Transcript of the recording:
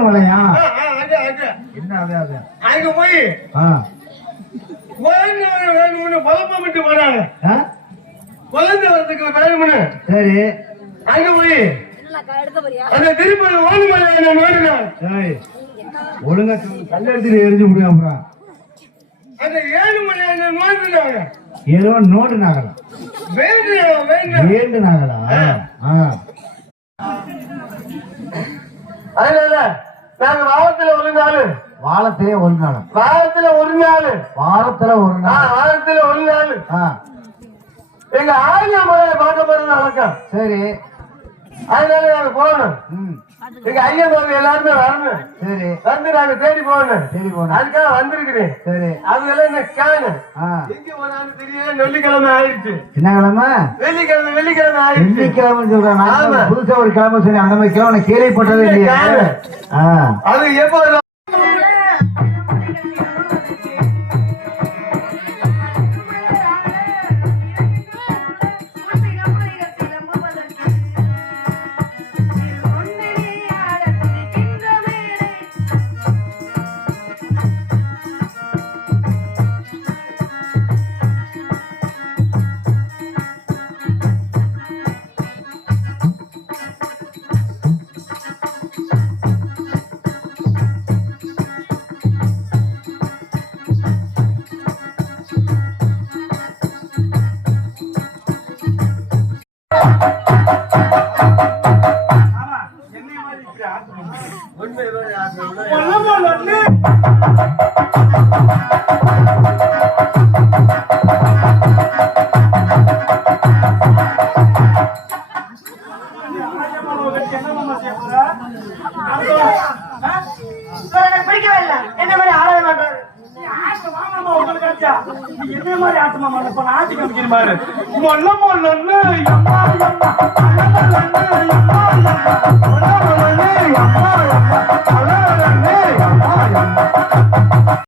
ஏழுமலையா? என்ன அது அது அங்க போய் வேணும்னு பழப்பமிட்டு போனாங்க. குழந்தை வரதுக்கு வேணும்னு சரி அங்க போய் அந்த திருப்பதி ஓடுமலை என்ன நோடினாங்க. சரி ஒழுங்கா கல்லெடுத்து எரிஞ்சு முடியும். அப்புறம் அந்த ஏழுமலை என்ன நோடினாங்க. ஏதோ நோடுனாங்களா? வேண்டுனாங்களா? அதனால நாங்க வாரத்துல ஒரு நாள் வாரத்திலே ஒரு நாள் எங்க ஆரியா மலையை பார்க்க போறது வழக்கம். சரி அதனால நாங்க போகணும். எங்க ஐயா மலை எல்லாருமே வரணும். சரி வந்து நாங்க தேடி போகணும். அதுக்காக வந்திருக்கிறேன். சரி அதுக்கெல்லாம் என்ன கேனு எங்க போனாலும் தெரியல. வெள்ளிக்கிழமை ஆயிடுச்சு. என்ன கிழமை? வெள்ளிக்கிழமை ஆயிடுச்சு. வெள்ளிக்கிழமை சொல்றேன். புதுசா ஒரு கிழமை சரி அந்த மாதிரி கிழமை கேள்விப்பட்டதே இல்லையா? அது எப்போ பிடிக்கவே இல்லை. என்ன மாதிரி ஆராய மாட்டாரு. என்ன மாதிரி ஆட்டமா ஆட்சி காமிக்கிற மாதிரி